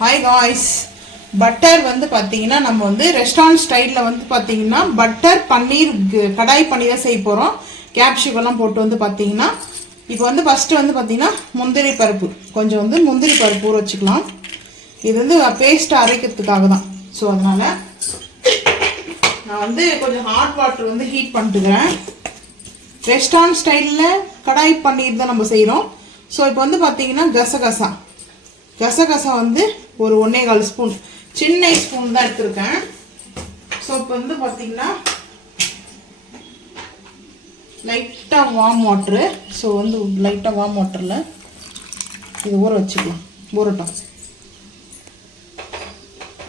Hi guys, butter வந்து பார்த்தீங்கன்னா நம்ம வந்து ரெஸ்டாரண்ட் ஸ்டைலில் வந்து பார்த்தீங்கன்னா பட்டர் பன்னீர் கடாய் பன்னீர் தான் செய்ய போகிறோம். கேப்சிகம்லாம் போட்டு வந்து பார்த்தீங்கன்னா இப்போ வந்து ஃபஸ்ட்டு வந்து பார்த்தீங்கன்னா முந்திரி பருப்பு கொஞ்சம் வந்து முந்திரி பருப்பு ஊற வச்சுக்கலாம். இது வந்து பேஸ்ட் அரைக்கிறதுக்காக தான். ஸோ அதனால் நான் வந்து கொஞ்சம் ஹாட் வாட்டர் வந்து ஹீட் பண்ணிட்டுக்கிறேன். ரெஸ்டாரண்ட் ஸ்டைலில் கடாய் பன்னீர் தான் நம்ம செய்கிறோம். ஸோ இப்போ வந்து பார்த்தீங்கன்னா கசகசா வந்து ஒரு 1.25 ஸ்பூன், சின்ன ஸ்பூன் தான் எடுத்துருக்கேன். ஸோ இப்போ வந்து பார்த்தீங்கன்னா லைட்டாக வார்ம் வாட்ரு. ஸோ வந்து லைட்டாக வார்ம் வாட்டரில் இது ஊற வச்சுக்கலாம், ஊறட்டும்.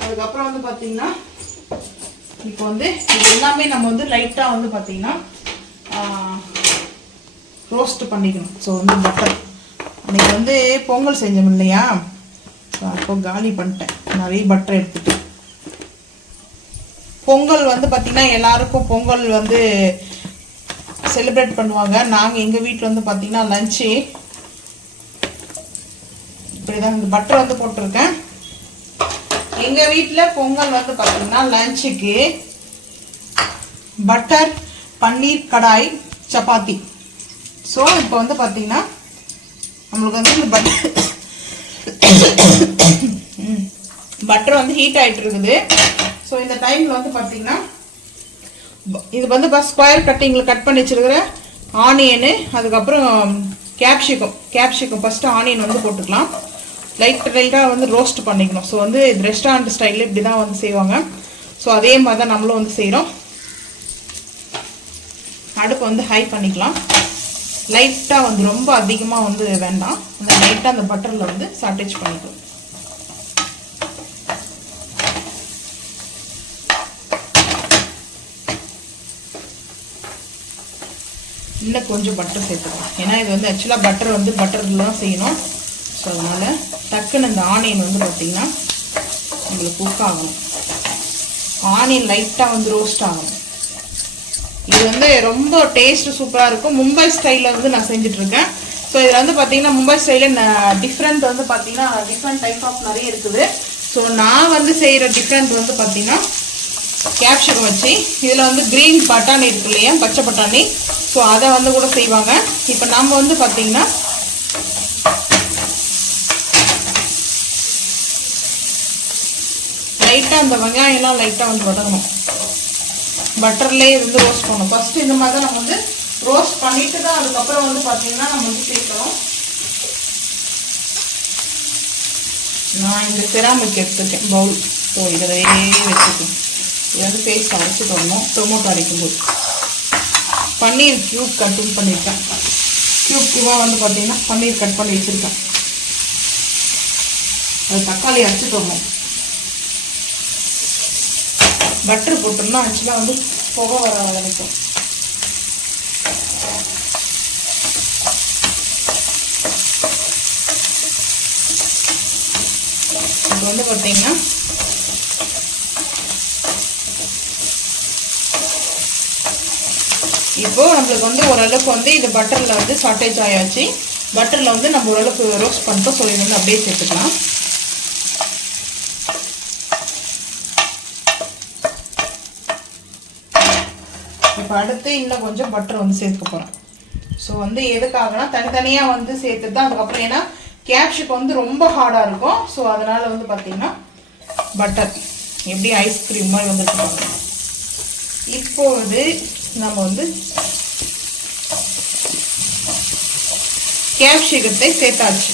அதுக்கப்புறம் வந்து பார்த்தீங்கன்னா இப்போ வந்து இது எல்லாமே நம்ம வந்து லைட்டாக வந்து பார்த்தீங்கன்னா ரோஸ்ட் பண்ணிக்கணும். ஸோ வந்து பட்டர் அன்றைக்கி வந்து பொங்கல் செஞ்சோம் இல்லையா, அப்போ காலி பண்ணிட்டேன், நிறைய பட்டர் எடுத்துட்டு. பொங்கல் வந்து பார்த்திங்கன்னா எல்லாருக்கும் பொங்கல் வந்து செலிப்ரேட் பண்ணுவாங்க. நாங்கள் எங்கள் வீட்டில் வந்து பார்த்திங்கன்னா லஞ்சு இப்படி தான் இந்த பட்டர் வந்து போட்டிருக்கேன். எங்கள் வீட்டில் பொங்கல் வந்து பார்த்திங்கன்னா லஞ்சுக்கு பட்டர் பன்னீர் கடாய் சப்பாத்தி. ஸோ இப்போ வந்து பார்த்திங்கன்னா நம்மளுக்கு வந்து இந்த பட்டர் வந்து ஹீட் ஆகிட்டு இருக்குது. ஸோ இந்த டைமில் வந்து பார்த்தீங்கன்னா இது வந்து ஸ்கொயர் கட்டிங்கில் கட் பண்ணி வச்சுருக்கிற ஆனியனு, அதுக்கப்புறம் கேப்சிகம் ஃபஸ்ட்டு ஆனியன் வந்து போட்டுக்கலாம். லைட்டாக வந்து ரோஸ்ட் பண்ணிக்கணும். ஸோ வந்து இது ரெஸ்டாரண்ட் ஸ்டைலில் இப்படி தான் வந்து செய்வாங்க. ஸோ அதே மாதிரி தான் நம்மளும் வந்து செய்கிறோம். அடுப்பு வந்து ஹை பண்ணிக்கலாம். லைட்டாக வந்து ரொம்ப அதிகமாக வந்து வேண்டாம், அந்த லைட்டாக அந்த பட்டரில் வந்து சாட்டேஜ் பண்ணிக்கலாம். இன்னும் கொஞ்சம் பட்டர் சேர்த்துக்கலாம், ஏன்னா இது வந்து ஆக்சுவலாக பட்டர் வந்து பட்டரில் தான் செய்யணும். ஸோ அதனால் டக்குன்னு இந்த ஆனியன் வந்து பார்த்திங்கன்னா உங்களுக்கு குக் ஆகணும். ஆனியன் லைட்டாக வந்து ரோஸ்ட் ஆகணும். இது வந்து ரொம்ப டேஸ்ட்டு சூப்பராக இருக்கும். மும்பை ஸ்டைலில் வந்து நான் செஞ்சிட்ருக்கேன். ஸோ இதில் வந்து பார்த்தீங்கன்னா மும்பை ஸ்டைலில் டிஃப்ரெண்ட் வந்து பார்த்தீங்கன்னா டிஃப்ரெண்ட் டைப் ஆஃப் நிறைய இருக்குது. ஸோ நான் வந்து செய்கிற டிஃப்ரெண்ட் வந்து பார்த்தீங்கன்னா கேப்சிகம் வச்சு, இதில் வந்து க்ரீன் பட்டாணி இருக்கு இல்லையா, பச்சை பட்டாணி, ஸோ அதை வந்து கூட செய்வாங்க. இப்போ நம்ம வந்து பார்த்தீங்கன்னா லைட்டாக அந்த வெங்காயம்லாம் லைட்டாக வந்து வதங்கணும். பட்டர்லேயே வந்து ரோஸ்ட் பண்ணணும். ஃபஸ்ட்டு இந்த மாதிரி தான் நம்ம வந்து ரோஸ்ட் பண்ணிட்டு தான் அதுக்கப்புறம் வந்து பார்த்தீங்கன்னா நம்ம வந்து சேர்க்கணும். நான் இந்த செராமிக் எடுத்துருக்கேன் பவுல். ஸோ இதிலேயே வச்சுக்கணும். இது வந்து பேஸ்ட் அரைச்சிட்டு வரணும். டொமேட்டோ அரைக்கும்போது பன்னீர் க்யூப் கட் பண்ணியிருக்கேன். க்யூபாக வந்து பார்த்தீங்கன்னா பன்னீர் கட் பண்ணி வச்சுருக்கேன். அது தக்காளி அரைச்சிட்டு வரணும். பட்டர் போட்டோம்னா ஆக்சுவலாக வந்து புகை வர ஆரம்பிக்கும். இப்போ வந்து பார்த்தீங்கன்னா இப்போ நம்மளுக்கு வந்து ஓரளவுக்கு வந்து இது பட்டரில் வந்து சாட்டேஜ் ஆயாச்சு. பட்டரில் வந்து நம்ம ஓரளவுக்கு ரோஸ்ட் பண்ணிட்டோம். ஸோ இது வந்து அப்படியே சேர்த்துக்கலாம். இப்போ அடுத்து இன்னும் கொஞ்சம் பட்டர் வந்து சேர்த்துக்க போகிறோம். ஸோ வந்து எதுக்காகனா தனித்தனியாக வந்து சேர்த்து தான் அதுக்கப்புறம், ஏன்னா கேப்சிகம் வந்து ரொம்ப ஹார்டாக இருக்கும். ஸோ அதனால் வந்து பார்த்திங்கன்னா பட்டர் எப்படி ஐஸ்கிரீம் மாதிரி வந்துருக்காங்க. இப்போது நம்ம வந்து கேப்சிகத்தை சேர்த்தாச்சு.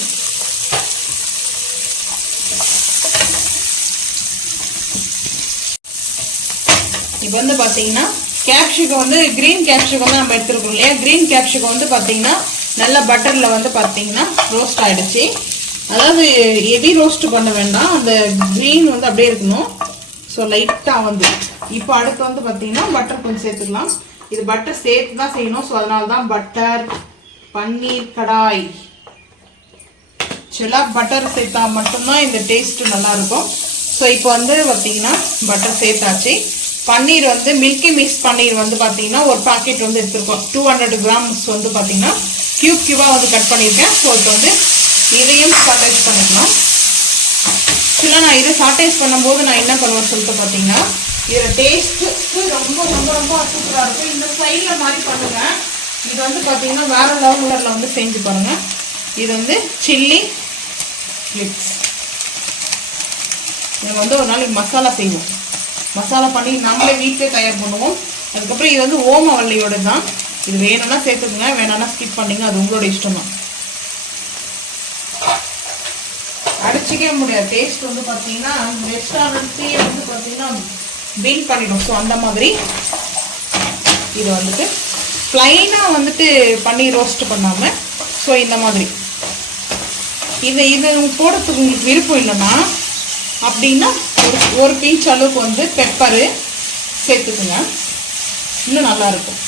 இப்போ வந்து பார்த்தீங்கன்னா கேப்சிகம் வந்து க்ரீன் கேப்சிகம் தான் நம்ம எடுத்துருக்கோம் இல்லையா. க்ரீன் கேப்சிகம் வந்து பார்த்தீங்கன்னா நல்லா பட்டரில் வந்து பார்த்தீங்கன்னா ரோஸ்ட் ஆகிடுச்சு. அதாவது ஹெவி ரோஸ்ட் பண்ண வேண்டாம், அந்த க்ரீன் வந்து அப்படியே இருக்கணும். ஸோ லைட்டாக வந்து இப்போ அடுத்து வந்து பார்த்தீங்கன்னா பட்டர் கொஞ்சம் சேர்த்துக்கலாம். இது பட்டர் சேர்த்து தான் செய்யணும். ஸோ அதனால தான் பட்டர் பன்னீர் கடாய். சில பட்டர் சேர்த்தா மட்டும்தான் இந்த டேஸ்ட்டு நல்லாயிருக்கும். ஸோ இப்போ வந்து பார்த்தீங்கன்னா பட்டர் சேர்த்தாச்சு. பன்னீர் வந்து மில்கி மிக்ஸ் பன்னீர் வந்து பார்த்தீங்கன்னா ஒரு பாக்கெட் வந்து எடுத்துருக்கோம். 200 கிராம்ஸ் வந்து பார்த்தீங்கன்னா க்யூபாக வந்து கட் பண்ணியிருக்கேன். ஸோ இப்போ வந்து இதையும் சாட்டேஜ் பண்ணிக்கலாம். ஆக்சுவலாக நான் இதை சாட்டேஸ் பண்ணும்போது நான் என்ன பண்ணுவேன் சொல்லிட்டு பார்த்தீங்கன்னா, இதோட டேஸ்ட்டு ரொம்ப ரொம்ப ரொம்ப சூப்பராக இருக்கும். இந்த ஸ்டைலில் மாதிரி பண்ணுங்கள். இது வந்து பார்த்தீங்கன்னா வேறு லெவலில் வந்து செஞ்சு பாருங்கள். இது வந்து சில்லி ஃப்ளிக்ஸ். நம்ம வந்து ஒரு நாளைக்கு மசாலா செய்வோம். மசாலா பண்ணி நம்மளே வீட்டிலே தயார் பண்ணுவோம். அதுக்கப்புறம் இது வந்து ஓமவல்லியோட தான். இது வேணும்னா சேர்த்துக்குங்க, வேணும்னா ஸ்கிப் பண்ணிங்க, அது உங்களோட இஷ்டம் தான். அடிச்சிக்கவே முடியாது. டேஸ்ட் வந்து பார்த்தீங்கன்னா ரெஸ்டாரண்ட்லேயே வந்து பார்த்தீங்கன்னா பீட் பண்ணிடும். ஸோ அந்த மாதிரி இது வந்துட்டு ப்ளைனாக வந்துட்டு பண்ணி ரோஸ்ட் பண்ணாமல், ஸோ இந்த மாதிரி இது போடுறதுக்கு உங்களுக்கு விருப்பம் இல்லைன்னா அப்படின்னா ஒரு பிஞ்ச் அளவுக்கு வந்து பெப்பரு சேர்த்துக்குங்க, இன்னும் நல்லாயிருக்கும்.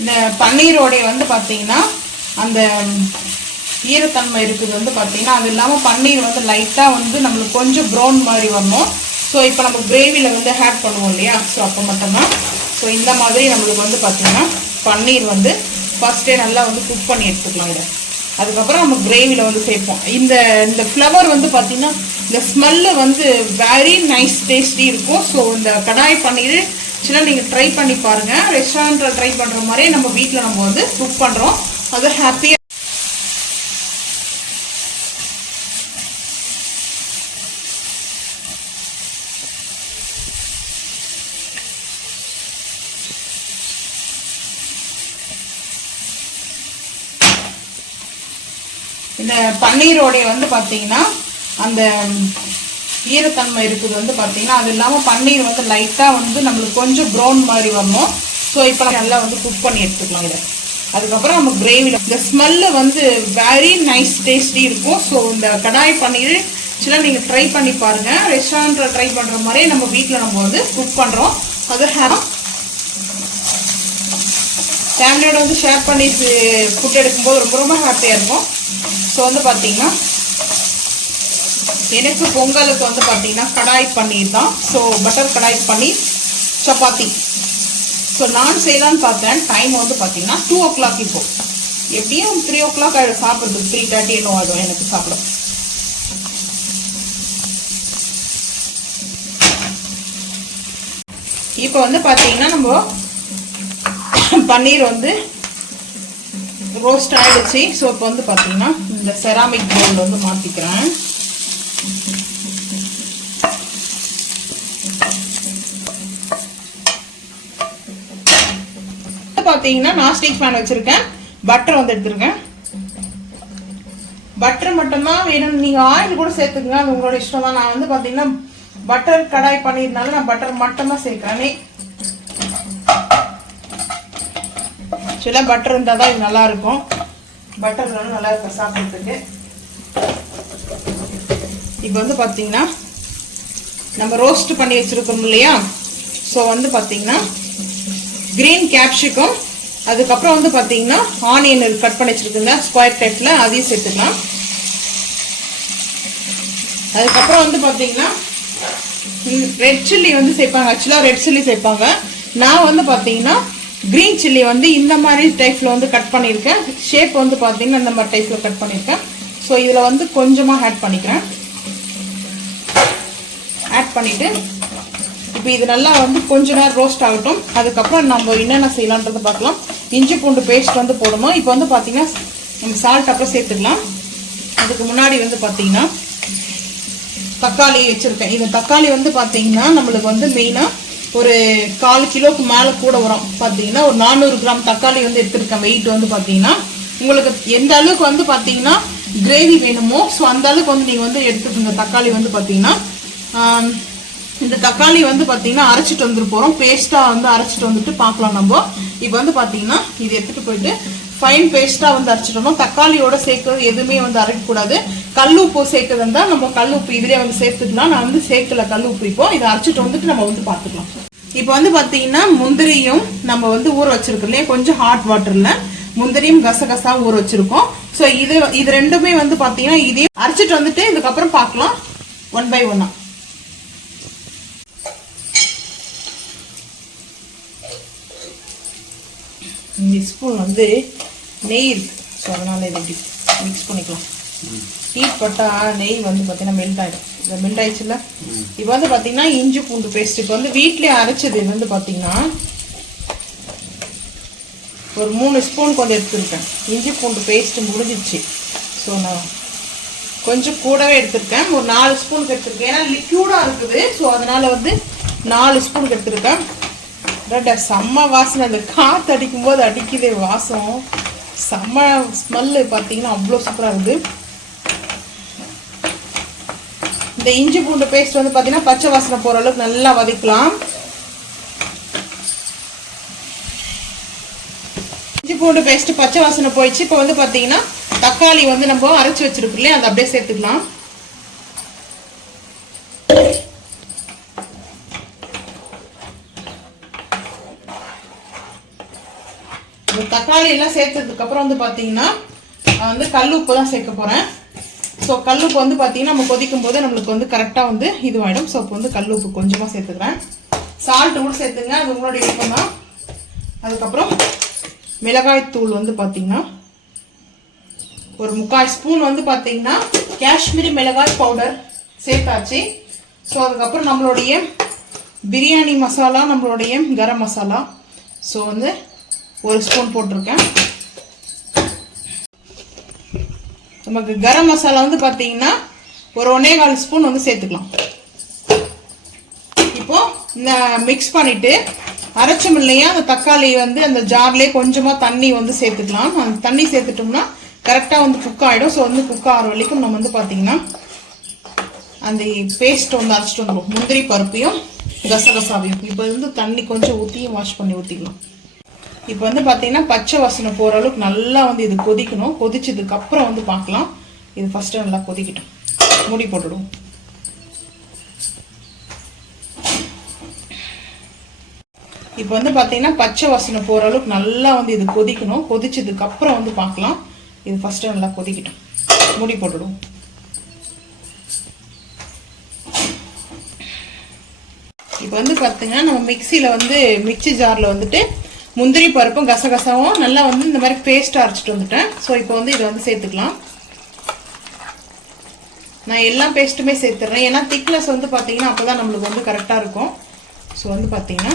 இந்த பன்னீரோடைய வந்து பார்த்தீங்கன்னா அந்த ஈரத்தன்மை இருக்குது வந்து பார்த்தீங்கன்னா, அது இல்லாமல் பன்னீர் வந்து லைட்டாக வந்து நம்மளுக்கு கொஞ்சம் ப்ரௌன் மாதிரி வரணும். ஸோ இப்போ நம்ம கிரேவியில் வந்து ஆட் பண்ணுவோம் இல்லையா, ஸோ அப்போ மட்டும்தான். ஸோ இந்த மாதிரி நம்மளுக்கு வந்து பார்த்தீங்கன்னா பன்னீர் வந்து ஃபஸ்ட்டே நல்லா வந்து குக் பண்ணி எடுத்துக்கலாம். இதை அதுக்கப்புறம் நம்ம கிரேவியில் வந்து சேர்ப்போம். இந்த ஃப்ளவர் வந்து பார்த்தீங்கன்னா இந்த ஸ்மெல்லு வந்து வெரி நைஸ் டேஸ்டி இருக்கும். ஸோ இந்த கடாய் பன்னீர் நீங்கள் ட்ரை பண்ணி பாருங்கள். ரெஸ்டாரண்ட்டில் ட்ரை பண்ணுற மாதிரியே நம்ம வீட்டில் நம்ம வந்து குக் பண்ணுறோம். அது ஹாப்பியாக. இந்த பன்னீரோடைய வந்து பார்த்தீங்கன்னா அந்த ஈரத்தன்மை இருக்குது வந்து பார்த்தீங்கன்னா, அது இல்லாமல் பன்னீர் வந்து லைட்டாக வந்து நம்மளுக்கு கொஞ்சம் ப்ரௌன் மாதிரி வரணும். ஸோ இப்போ நல்லா வந்து குக் பண்ணி எடுத்துக்கலாம். இதை அதுக்கப்புறம் நம்ம கிரேவியில் இந்த ஸ்மெல்லு வந்து வெரி நைஸ் டேஸ்டி இருக்கும். ஸோ இந்த கடாய் பன்னீர் நீங்கள் ட்ரை பண்ணி பாருங்கள். ரெஸ்டாரண்ட்டில் ட்ரை பண்ணுற மாதிரியே நம்ம வீட்டில் நம்ம வந்து குக் பண்ணுறோம். அது ஃபேமிலியோட வந்து ஷேர் பண்ணி ஃபுட் எடுக்கும்போது ரொம்ப ரொம்ப ஹாப்பியாக இருக்கும். ஸோ வந்து பார்த்தீங்கன்னா எனக்கு பொங்கலுக்கு வந்து பார்த்தீங்கன்னா கடாய் பன்னீர் தான். ஸோ பட்டர் கடாய் பன்னீர் சப்பாத்தி. ஸோ நான் செய்யலான்னு பார்த்தேன். டைம் வந்து பார்த்தீங்கன்னா 2 o'clock. இப்போ எப்படியும் 3 o'clock ஆகிடும் சாப்பிட்றதுக்கு. 3:30 என்ன ஆகிடும் எனக்கு சாப்பிட. இப்போ வந்து பார்த்தீங்கன்னா நம்ம பன்னீர் வந்து ரோஸ்ட் ஆகிடுச்சு. ஸோ இப்போ வந்து பார்த்தீங்கன்னா இந்த செராமிக் பவுல் வந்து மாற்றிக்கிறேன். பார்த்தீங்கன்னா நான்ஸ்டிக் பேன் வச்சிருக்கேன். பட்டர் வந்து எடுத்துருக்கேன். பட்டர் மட்டும்தான் வேணும், நீங்கள் ஆயில் கூட சேர்த்துக்குங்க, அது உங்களோட இஷ்டம் தான். நான் வந்து பார்த்தீங்கன்னா பட்டர் கடாய் பண்ணிருந்தாலும் நான் பட்டர் மட்டும்தான் சேர்க்கிறேன். ஆக்சுவலாக பட்டர் இருந்தால் தான் இது நல்லா இருக்கும். பட்டர் நல்லா இருக்கும் சாப்பிட்றதுக்கு. இப்போ வந்து பார்த்தீங்கன்னா நம்ம ரோஸ்ட் பண்ணி வச்சிருக்கோம் இல்லையா, ஸோ வந்து பார்த்தீங்கன்னா கிரீன் கேப்சிகம், அதுக்கப்புறம் வந்து பார்த்தீங்கன்னா ஆனியன் கட் பண்ணி வச்சிருக்குங்க ஸ்கொயர் டைப்ல, அதையும் சேர்த்துக்கலாம். அதுக்கப்புறம் வந்து பார்த்தீங்கன்னா ரெட் சில்லி வந்து சேர்ப்பாங்க. ஆக்சுவலாக ரெட் சில்லி சேர்ப்பாங்க. நான் வந்து பார்த்தீங்கன்னா கிரீன் சில்லி வந்து இந்த மாதிரி டைப்ல வந்து கட் பண்ணியிருக்கேன். ஷேப் வந்து பார்த்தீங்கன்னா இந்த மாதிரி டைப்ல கட் பண்ணியிருக்கேன். ஸோ இதில் வந்து கொஞ்சமாக ஆட் பண்ணிக்கிறேன். ஆட் பண்ணிட்டு இப்போ இது நல்லா வந்து கொஞ்ச நேரம் ரோஸ்ட் ஆகட்டும். அதுக்கப்புறம் நம்ம என்னென்ன செய்யலான்றதை பார்க்கலாம். இஞ்சி பூண்டு பேஸ்ட் வந்து போடணும். இப்போ வந்து பார்த்தீங்கன்னா நம்ம சால்ட் அப்புறம் சேர்த்துக்கலாம். அதுக்கு முன்னாடி வந்து பார்த்தீங்கன்னா தக்காளி வச்சுருக்கேன். இந்த தக்காளி வந்து பார்த்தீங்கன்னா நம்மளுக்கு வந்து மெயினாக ஒரு 1/4 கிலோக்கு மேலே கூட வரும். பார்த்தீங்கன்னா ஒரு 400 கிராம் தக்காளி வந்து எடுத்துருக்கேன். வெயிட் வந்து பார்த்தீங்கன்னா உங்களுக்கு எந்த அளவுக்கு வந்து பார்த்தீங்கன்னா கிரேவி வேணுமோ ஸோ அந்த அளவுக்கு வந்து நீங்கள் வந்து எடுத்துக்கோங்க. தக்காளி வந்து பார்த்தீங்கன்னா இந்த தக்காளி வந்து பார்த்தீங்கன்னா அரைச்சிட்டு வந்துட்டு போகிறோம். பேஸ்ட்டாக வந்து அரைச்சிட்டு வந்துட்டு பார்க்கலாம் நம்ம. இப்போ வந்து பார்த்தீங்கன்னா இது எடுத்துகிட்டு போயிட்டு ஃபைன் பேஸ்ட்டாக வந்து அரைச்சிட்டோம். தக்காளியோட சேர்க்கறது எதுவுமே வந்து அரைக்கக்கூடாது. கல் உப்பு சேர்க்கறது தான் நம்ம கல் உப்பு இதிலே வந்து சேர்த்துக்கலாம். நான் வந்து சேர்க்கல கல் உப்பு. இப்போ இதை அரைச்சிட்டு வந்துட்டு நம்ம வந்து பார்த்துக்கலாம். இப்போ வந்து பாத்தீங்கன்னா முந்திரியும் நம்ம வந்து ஊற வச்சிருக்கோம் இல்லையா, கொஞ்சம் ஹாட் வாட்டர்ல முந்திரியும் கசகசா ஊற வச்சிருக்கோம். ஸோ இது ரெண்டுமே வந்து பாத்தீங்கன்னா இதையும் அரைச்சிட்டு வந்துட்டு இதுக்கப்புறம் பார்க்கலாம் ஒன் பை ஒன்னா. இந்த ஸ்பூன் வந்து நெய் இருக்கு, ஸோ அதனால இதை மிக்ஸ் பண்ணிக்கலாம். ஹீட் பட்டா நெய் வந்து பார்த்தீங்கன்னா மெல்ட் ஆகிடும். இதை மெல்ட் ஆயிடுச்சுல. இப்போ வந்து பார்த்தீங்கன்னா இஞ்சி பூண்டு பேஸ்ட் இப்போ வந்து வீட்லேயே அரைச்சது இது வந்து பார்த்தீங்கன்னா ஒரு 3 ஸ்பூன் கொஞ்சம் எடுத்துருக்கேன். இஞ்சி பூண்டு பேஸ்ட் முடிஞ்சிச்சு. ஸோ நான் கொஞ்சம் கூடவே எடுத்திருக்கேன், ஒரு 4 ஸ்பூனுக்கு எடுத்திருக்கேன். ஏன்னா லிக்யூடாக இருக்குது, ஸோ அதனால வந்து 4 ஸ்பூனுக்கு எடுத்திருக்கேன். செம்ம வாசனை, அந்த காற்று அடிக்கும் போது அடிக்குதே வாசம், செம்ம ஸ்மெல்லு பார்த்தீங்கன்னா அவ்வளோ சூப்பராக இருக்குது. இந்த இஞ்சி பூண்டு பேஸ்ட் வந்து பார்த்தீங்கன்னா பச்சை வாசனை போகிற அளவுக்கு நல்லா வதக்கலாம். இஞ்சி பூண்டு பேஸ்ட் பச்சை வாசனை போயிடுச்சு. இப்போ வந்து பார்த்தீங்கன்னா தக்காளி வந்து நம்ம அரைச்சி வச்சிருக்கோம் இல்லையா, அதை அப்படியே சேர்த்துக்கலாம். தக்காளி எல்லாம் சேர்த்ததுக்கு அப்புறம் வந்து பாத்தீங்கன்னா வந்து கல் உப்பு தான் சேர்க்க போறேன். ஸோ கல் உப்பு வந்து பாத்தீங்கன்னா நம்ம கொதிக்கும் போது நம்மளுக்கு வந்து கரெக்டா வந்து இதுவாயிடும். ஸோ இப்போ வந்து கல் உப்பு கொஞ்சமா சேர்த்துக்கிறேன். சால்ட் கூட சேர்த்துங்க, அது உங்களுடைய விருப்பம் தான். அதுக்கப்புறம் மிளகாய் தூள் வந்து பாத்தீங்கன்னா ஒரு 3/4 ஸ்பூன் வந்து பாத்தீங்கன்னா காஷ்மீரி மிளகாய் பவுடர் சேர்த்தாச்சு. ஸோ அதுக்கப்புறம் நம்மளுடைய பிரியாணி மசாலா, நம்மளுடைய கரம் மசாலா, ஸோ வந்து 1 ஸ்பூன் போட்டிருக்கேன். நமக்கு கரம் மசாலா வந்து பார்த்தீங்கன்னா ஒரு 1.25 ஸ்பூன் வந்து சேர்த்துக்கலாம். இப்போ இந்த மிக்ஸ் பண்ணிட்டு அரைச்சோம் இல்லையா, அந்த தக்காளி வந்து அந்த ஜார்லேயே கொஞ்சமாக தண்ணி வந்து சேர்த்துக்கலாம். அந்த தண்ணி சேர்த்துட்டோம்னா கரெக்டாக வந்து குக் ஆகிடும். ஸோ வந்து குக் ஆகிற வரைக்கும் நம்ம வந்து பார்த்தீங்கன்னா அந்த பேஸ்ட் வந்து அரைச்சிட்டு வந்துடும், முந்திரி பருப்பையும் கசகசாவையும். இப்போ வந்து தண்ணி கொஞ்சம் ஊற்றியும் வாஷ் பண்ணி ஊற்றிக்கலாம். இப்போ வந்து பார்த்தீங்கன்னா பச்சை வாசனை போகிற அளவுக்கு நல்லா வந்து இது கொதிக்கணும். கொதிச்சதுக்கு அப்புறம் வந்து பார்க்கலாம். இது ஃபர்ஸ்ட் நல்லா கொதிக்கட்டும், மூடி போட்டுடும். இப்போ வந்து பார்த்தீங்கன்னா பச்சை வாசனை போகிற அளவுக்கு நல்லா வந்து இது கொதிக்கணும். கொதிச்சதுக்கு அப்புறம் வந்து பார்க்கலாம். இது ஃபர்ஸ்ட் நல்லா கொதிக்கட்டும், மூடி போட்டுடும். இப்போ வந்து பார்த்தீங்கன்னா நம்ம மிக்சியில் வந்து மிக்சி ஜாரில் வந்துட்டு முந்திரி பருப்பும் கசகசாவும் நல்லா வந்து இந்த மாதிரி பேஸ்ட் அரைச்சிட்டு வந்துட்டேன். ஸோ இப்போ வந்து இதை வந்து சேர்த்துக்கலாம். நான் எல்லா பேஸ்ட்டுமே சேர்த்துறேன், ஏன்னா திக்னஸ் வந்து பார்த்தீங்கன்னா அப்போ தான் நம்மளுக்கு வந்து கரெக்டாக இருக்கும். ஸோ வந்து பார்த்தீங்கன்னா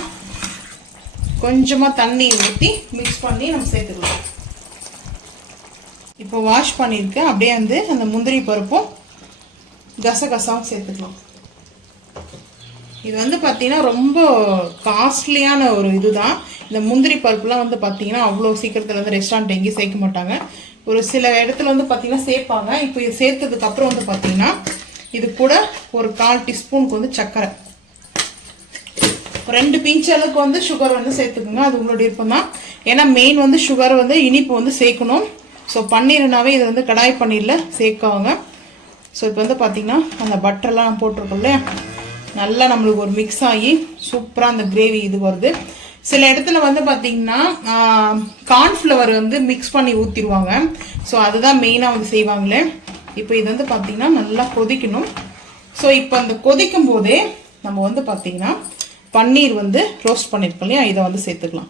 கொஞ்சமாக தண்ணி ஊற்றி மிக்ஸ் பண்ணி நம்ம சேர்த்துக்கலாம். இப்போ வாஷ் பண்ணியிருக்கேன், அப்படியே வந்து அந்த முந்திரி பருப்பும் கசகசாவும் சேர்த்துக்கலாம். இது வந்து பார்த்தீங்கன்னா ரொம்ப காஸ்ட்லியான ஒரு இதுதான். இந்த முந்திரி பருப்புலாம் வந்து பார்த்தீங்கன்னா அவ்வளோ சீக்கிரத்தில் வந்து ரெஸ்டாரண்ட் எங்கேயும் சேர்க்க மாட்டாங்க. ஒரு சில இடத்துல வந்து பார்த்தீங்கன்னா சேர்ப்பாங்க. இப்போ இது சேர்த்ததுக்கு அப்புறம் வந்து பார்த்தீங்கன்னா இது கூட ஒரு 1/4 டீஸ்பூனுக்கு வந்து சர்க்கரை, 2 பிஞ்ச் அளவுக்கு வந்து சுகர் வந்து சேர்த்துக்குங்க. அது உங்களுடைய விருப்பம் தான். ஏன்னா மெயின் வந்து சுகர் வந்து இனிப்பு வந்து சேர்க்கணும். ஸோ பன்னீர்னாவே இது வந்து கடாய் பன்னீரில் சேர்க்குவாங்க. ஸோ இப்போ வந்து பார்த்தீங்கன்னா அந்த பட்டர்லாம் நான் போட்டிருக்கோம்ல, நல்லா நம்மளுக்கு ஒரு மிக்ஸ் ஆகி சூப்பராக அந்த கிரேவி இது வருது. சில இடத்துல வந்து பார்த்தீங்கன்னா கார்ன்ஃப்ளவர் வந்து மிக்ஸ் பண்ணி ஊற்றிடுவாங்க. ஸோ அதுதான் மெயினாக வந்து செய்வாங்களே. இப்போ இது வந்து பார்த்தீங்கன்னா நல்லா கொதிக்கணும். ஸோ இப்போ அந்த கொதிக்கும் போதே நம்ம வந்து பார்த்தீங்கன்னா பன்னீர் வந்து ரோஸ்ட் பண்ணியிருக்கோம் இல்லையா, இதை வந்து சேர்த்துக்கலாம்.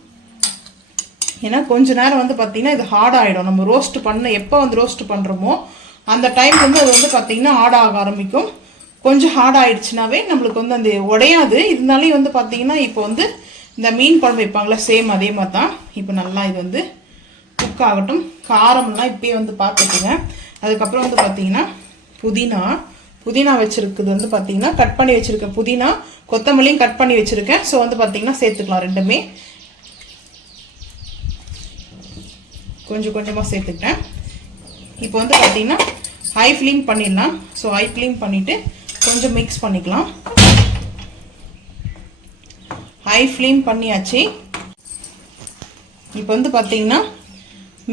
ஏன்னா கொஞ்ச நேரம் வந்து பார்த்தீங்கன்னா இது ஹார்ட் ஆகிடும். நம்ம ரோஸ்ட் பண்ண எப்போ வந்து ரோஸ்ட் பண்ணுறோமோ அந்த டைம் வந்து அது வந்து பார்த்தீங்கன்னா ஹார்ட் ஆக ஆரம்பிக்கும். கொஞ்சம் ஹார்ட் ஆயிடுச்சுனாவே நம்மளுக்கு வந்து அந்த உடையாது. இருந்தாலும் வந்து பார்த்தீங்கன்னா இப்போ வந்து இந்த மீன் குழம்பு வைப்பாங்களா, சேம் அதே மாதிரி தான். இப்போ நல்லா இது வந்து குக் ஆகட்டும். காரம்லாம் இப்பயே வந்து பார்த்துக்குங்க. அதுக்கப்புறம் வந்து பார்த்தீங்கன்னா புதினா வச்சுருக்குது வந்து பார்த்தீங்கன்னா கட் பண்ணி வச்சுருக்கேன். புதினா கொத்தமல்லியும் கட் பண்ணி வச்சுருக்கேன். ஸோ வந்து பார்த்தீங்கன்னா சேர்த்துக்கலாம். ரெண்டுமே கொஞ்சம் கொஞ்சமாக சேர்த்துக்கிட்டேன். இப்போ வந்து பார்த்தீங்கன்னா ஹை ஃப்ளேம் பண்ணிடலாம். ஸோ ஹை ஃப்ளேம் பண்ணிவிட்டு கொஞ்சம் மிக்ஸ் பண்ணிக்கலாம். ஹை ஃப்ளேம் பண்ணியாச்சு. இப்போ வந்து பார்த்தீங்கன்னா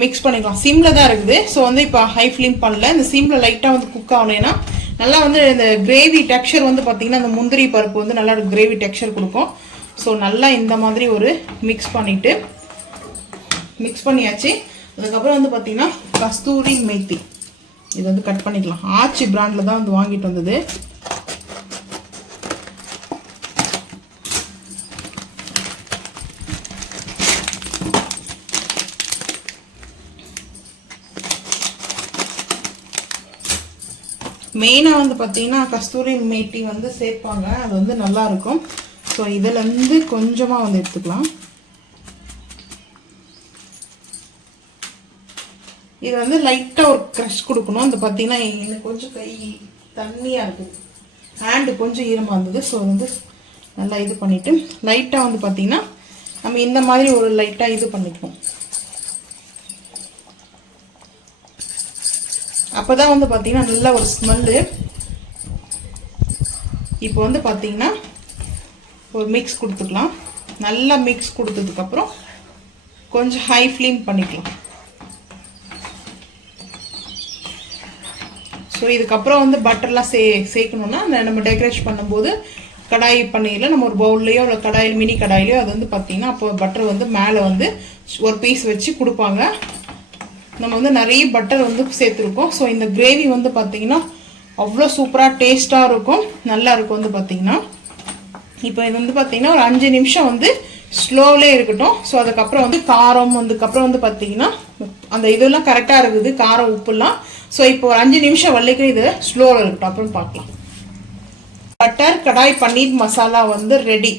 மிக்ஸ் பண்ணிக்கலாம். சிம்மில் தான் இருக்குது. ஸோ வந்து இப்போ ஹை ஃப்ளேம் பண்ணல. இந்த சிம்மில் லைட்டாக வந்து குக் ஆகலைன்னா நல்லா வந்து இந்த கிரேவி டெக்ஸ்சர் வந்து பார்த்தீங்கன்னா அந்த முந்திரி பருப்பு வந்து நல்லா கிரேவி டெக்ஸ்சர் கொடுக்கும். ஸோ நல்லா இந்த மாதிரி ஒரு மிக்ஸ் பண்ணியாச்சு. அதுக்கப்புறம் வந்து பார்த்தீங்கன்னா கஸ்தூரி மேத்தி இது வந்து கட் பண்ணிக்கலாம். ஆச்சி பிராண்டில் தான் வந்து வாங்கிட்டு வந்தது. மெயினாக வந்து பார்த்தீங்கன்னா கஸ்தூரி மேத்தி வந்து சேர்ப்பாங்க, அது வந்து நல்லா இருக்கும். ஸோ இதிலேருந்து கொஞ்சமாக வந்து எடுத்துக்கலாம். இது வந்து லைட்டாக ஒரு க்ரஷ் கொடுக்கணும். அது பார்த்தீங்கன்னா எனக்கு கொஞ்சம் கை தண்ணியாக இருக்குது, ஹேண்டு கொஞ்சம் ஈரமாக இருந்தது. ஸோ வந்து நல்லா இது பண்ணிவிட்டு லைட்டாக வந்து பார்த்தீங்கன்னா நம்ம இந்த மாதிரி ஒரு லைட்டாக இது பண்ணிக்கணும். அப்போ தான் வந்து பார்த்தீங்கன்னா நல்ல ஒரு ஸ்மெல்லு. இப்போ வந்து பார்த்தீங்கன்னா ஒரு மிக்ஸ் கொடுத்துக்கலாம். நல்லா மிக்ஸ் கொடுத்ததுக்கப்புறம் கொஞ்சம் ஹை ஃப்ளேம் பண்ணிக்கலாம். ஸோ இதுக்கப்புறம் வந்து பட்டர்லாம் சேர்க்கணுன்னா நம்ம டெக்கரேட் பண்ணும்போது கடாய் பன்னீரில் நம்ம ஒரு பவுல்லையோ இல்லை கடாயில் மினி கடாயிலையோ அது வந்து பார்த்தீங்கன்னா அப்போ பட்டர் வந்து மேலே வந்து ஒரு பீஸ் வச்சு கொடுப்பாங்க. நம்ம வந்து நிறைய பட்டர் வந்து சேர்த்துருக்கோம். ஸோ இந்த கிரேவி வந்து பார்த்தீங்கன்னா அவ்வளோ சூப்பராக டேஸ்ட்டாக இருக்கும், நல்லா இருக்கும். வந்து பார்த்தீங்கன்னா இப்போ இது வந்து பார்த்தீங்கன்னா ஒரு 5 நிமிஷம் வந்து ஸ்லோவிலே இருக்கட்டும். ஸோ அதுக்கப்புறம் வந்து காரம் அதுக்கப்புறம் வந்து பார்த்தீங்கன்னா அந்த இதெல்லாம் கரெக்டாக இருக்குது, காரம் உப்புலாம். ஸோ இப்போ ஒரு 5 நிமிஷம் வரைக்கும் இது ஸ்லோவில் இருக்கட்டும், அப்புறம் பார்க்கலாம். பட்டர் கடாய் பன்னீர் மசாலா வந்து ரெடி.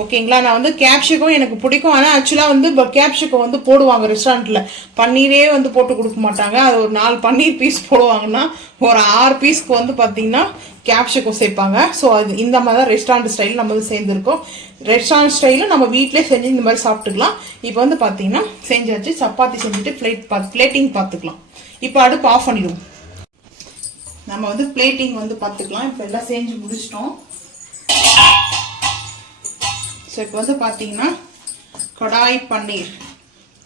ஓகேங்களா. நான் வந்து கேப்சிகம் எனக்கு பிடிக்கும், ஆனால் ஆக்சுவலாக வந்து கேப்சிகம் வந்து போடுவாங்க ரெஸ்டாரண்ட்டில், பன்னீரே வந்து போட்டு கொடுக்க மாட்டாங்க. அது ஒரு 4 பன்னீர் பீஸ் போடுவாங்கன்னா ஒரு 6 பீஸ்க்கு வந்து பார்த்தீங்கன்னா கேப்சிகம் சேர்ப்பாங்க. ஸோ அது இந்த மாதிரி தான் ரெஸ்டாரண்ட் ஸ்டைலில் நம்ம வந்து சேர்ந்துருக்கோம். ரெஸ்டாரண்ட் ஸ்டைலில் நம்ம வீட்டிலே செஞ்சு இந்த மாதிரி சாப்பிட்டுக்கலாம். இப்போ வந்து பார்த்தீங்கன்னா செஞ்சாச்சு. சப்பாத்தி செஞ்சுட்டு பிளேட்டிங் பார்த்துக்கலாம். இப்போ அடுப்பு ஆஃப் பண்ணிடுவோம். நம்ம வந்து பிளேட்டிங் வந்து பார்த்துக்கலாம். இப்போ எல்லாம் செஞ்சு முடிச்சிட்டோம். ஸோ இப்போ வந்து பார்த்தீங்கன்னா கடாய் பன்னீர்.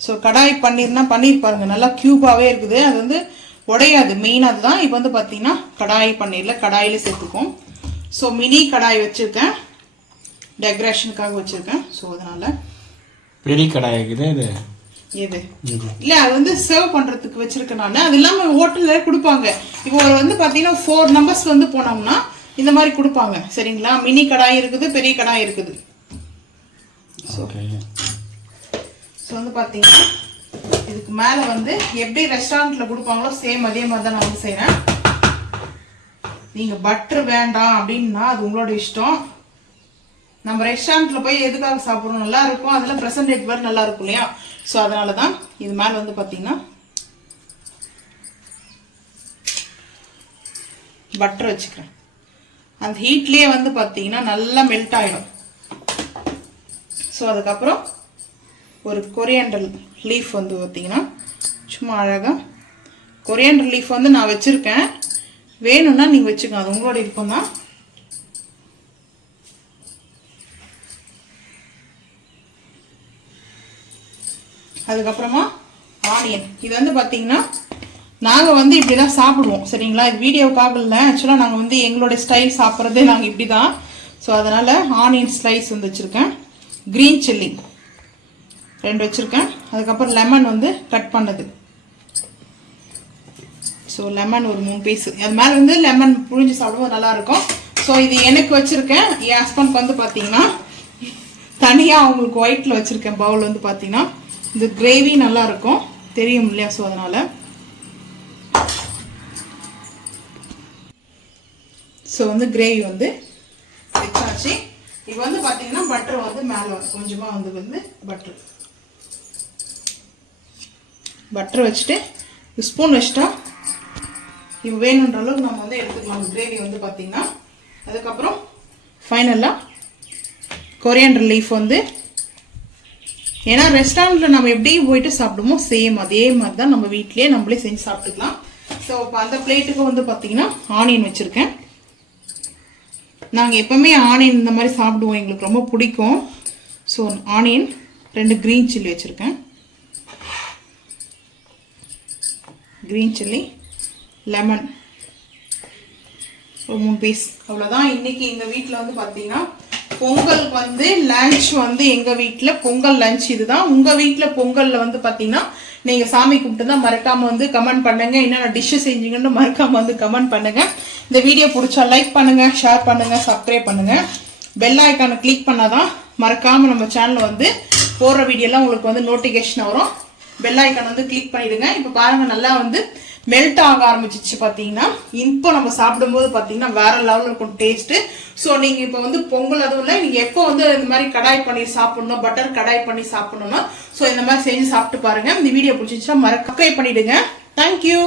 ஸோ கடாய் பன்னீர்னா பன்னீர் பாருங்கள் நல்லா க்யூபாகவே இருக்குது, அது வந்து உடையாது, மெயின் அதுதான். இப்போ வந்து பார்த்தீங்கன்னா கடாய் பன்னீரில் கடாயில் சேர்த்துக்கும். ஸோ மினி கடாய் வச்சுருக்கேன், டெக்கரேஷனுக்காக வச்சுருக்கேன். ஸோ அதனால் பெரிய கடாய் இருக்குது இது எது இல்லை, அது வந்து சர்வ் பண்ணுறதுக்கு வச்சுருக்கேன் நான். அது இல்லாமல் ஹோட்டலில் கொடுப்பாங்க. இப்போ வந்து பார்த்தீங்கன்னா 4 நம்பர்ஸ் வந்து போனோம்னா இந்த மாதிரி கொடுப்பாங்க. சரிங்களா. மினி கடாய் இருக்குது, பெரிய கடாய் இருக்குது. ஸோ வந்து பார்த்தீங்கன்னா இதுக்கு மேலே வந்து எப்படி ரெஸ்டாரண்ட்டில் கொடுப்பாங்களோ சேம் அதே மாதிரி தான் நான் வந்து செய்கிறேன். நீங்கள் பட்டர் வேண்டாம் அப்படின்னா அது உங்களோட இஷ்டம். நம்ம ரெஸ்டாரண்ட்டில் போய் எதுக்காக சாப்பிட்றோம், நல்லா இருக்கும், அதெல்லாம் ப்ரெசன்டேட் வேறு நல்லா இருக்கும் இல்லையா. ஸோ அதனால தான் இது மேலே வந்து பார்த்தீங்கன்னா பட்டர் வச்சுக்கிறேன். அந்த ஹீட்லேயே வந்து பார்த்தீங்கன்னா நல்லா மெல்ட் ஆகிடும். ஸோ அதுக்கப்புறம் ஒரு கொரியாண்டர் லீஃப் வந்து பார்த்தீங்கன்னா சும்மா அழகாக கொரியாண்டர் லீஃப் வந்து நான் வச்சுருக்கேன், வேணும்னா நீங்கள் வச்சுக்கோங்க, அது உங்களோட விருப்பம் தான். அதுக்கப்புறமா ஆனியன். இது வந்து பார்த்தீங்கன்னா நாங்கள் வந்து இப்படி தான் சாப்பிடுவோம். சரிங்களா. இது வீடியோக்காக இல்லை, ஆக்சுவலாக நாங்கள் வந்து எங்களோட ஸ்டைல் சாப்பிட்றதே நாங்கள் இப்படி தான். ஸோ அதனால் ஆனியன் ஸ்லைஸ் வந்து வச்சுருக்கேன். க்ரீன் சில்லி 2 வச்சுருக்கேன். அதுக்கப்புறம் லெமன் வந்து கட் பண்ணது. ஸோ லெமன் ஒரு 3 பீஸு. அது மேலே வந்து லெமன் புழிஞ்சு சாப்பிடுவோம், நல்லாயிருக்கும். ஸோ இது எனக்கு வச்சுருக்கேன். என் ஹஸ்பண்ட்க்கு வந்து பார்த்தீங்கன்னா தனியாக அவங்களுக்கு ஒயிட்டில் வச்சுருக்கேன் பவுல் வந்து பார்த்தீங்கன்னா. இந்த கிரேவி நல்லாயிருக்கும் தெரியும் இல்லையா. ஸோ அதனால் ஸோ வந்து கிரேவி வந்து வச்சாச்சு. இப்போ வந்து பார்த்தீங்கன்னா பட்டர் வந்து மேலே கொஞ்சமாக வந்து பட்டர் வச்சுட்டு ஸ்பூன் வச்சுட்டா இப்போ வேணுன்ற அளவுக்கு நம்ம வந்து எடுத்துக்கலாம் கிரேவி வந்து பார்த்தீங்கன்னா. அதுக்கப்புறம் ஃபைனலாக கொரியாண்டர் லீஃப் வந்து, ஏன்னா ரெஸ்டாரண்ட்டில் நம்ம எப்படி போயிட்டு சாப்பிடுமோ சேம் அதே மாதிரி தான் நம்ம வீட்டிலேயே நம்மளே செஞ்சு சாப்பிட்டுக்கலாம். ஸோ இப்போ அந்த பிளேட்டுக்கு வந்து பார்த்தீங்கன்னா ஆனியன் வச்சுருக்கேன். நாங்கள் எப்போவுமே ஆனியன் இந்த மாதிரி சாப்பிடுவோம், எங்களுக்கு ரொம்ப பிடிக்கும். ஸோ ஆனியன் 2 க்ரீன் சில்லி வச்சுருக்கேன். க்ரீன் சில்லி, லெமன் ஒரு 3 பீஸ். அவ்வளோதான். இன்றைக்கி எங்கள் வீட்டில் வந்து பார்த்தீங்கன்னா பொங்கல் வந்து லஞ்ச் வந்து எங்க வீட்டுல பொங்கல் லஞ்ச் இதுதான். உங்க வீட்டுல பொங்கல்ல வந்து பாத்தீங்கன்னா நீங்க சாமி கும்பிட்டு தான் மறக்காம வந்து கமெண்ட் பண்ணுங்க. என்னென்ன டிஷ் செஞ்சீங்கன்னு மறக்காம வந்து கமெண்ட் பண்ணுங்க. இந்த வீடியோ பிடிச்சா லைக் பண்ணுங்க, ஷேர் பண்ணுங்க, சப்ஸ்கிரைப் பண்ணுங்க. பெல் ஐக்கானை கிளிக் பண்ணாதான் மறக்காம நம்ம சேனல்ல வந்து போடுற வீடியோலாம் உங்களுக்கு வந்து நோட்டிபிகேஷன் வரும். பெல் ஐக்கான் வந்து கிளிக் பண்ணிடுங்க. இப்ப பாருங்க நல்லா வந்து மெல்ட் ஆக ஆரம்பிச்சிச்சு பாத்தீங்கன்னா. இப்போ நம்ம சாப்பிடும்போது பாத்தீங்கன்னா வேற லெவல்ல இருக்கும் டேஸ்ட். ஸோ நீங்க இப்போ வந்து பொங்கல் அதுவும் இல்லை, நீங்க எப்போ வந்து இந்த மாதிரி கடாய் பண்ணி சாப்பிடணும், பட்டர் கடாய் பண்ணி சாப்பிடணும்னா ஸோ இந்த மாதிரி செஞ்சு சாப்பிட்டு பாருங்க. இந்த வீடியோ பிடிச்சிச்சா மறக்காம பண்ணிடுங்க. தேங்க்யூ.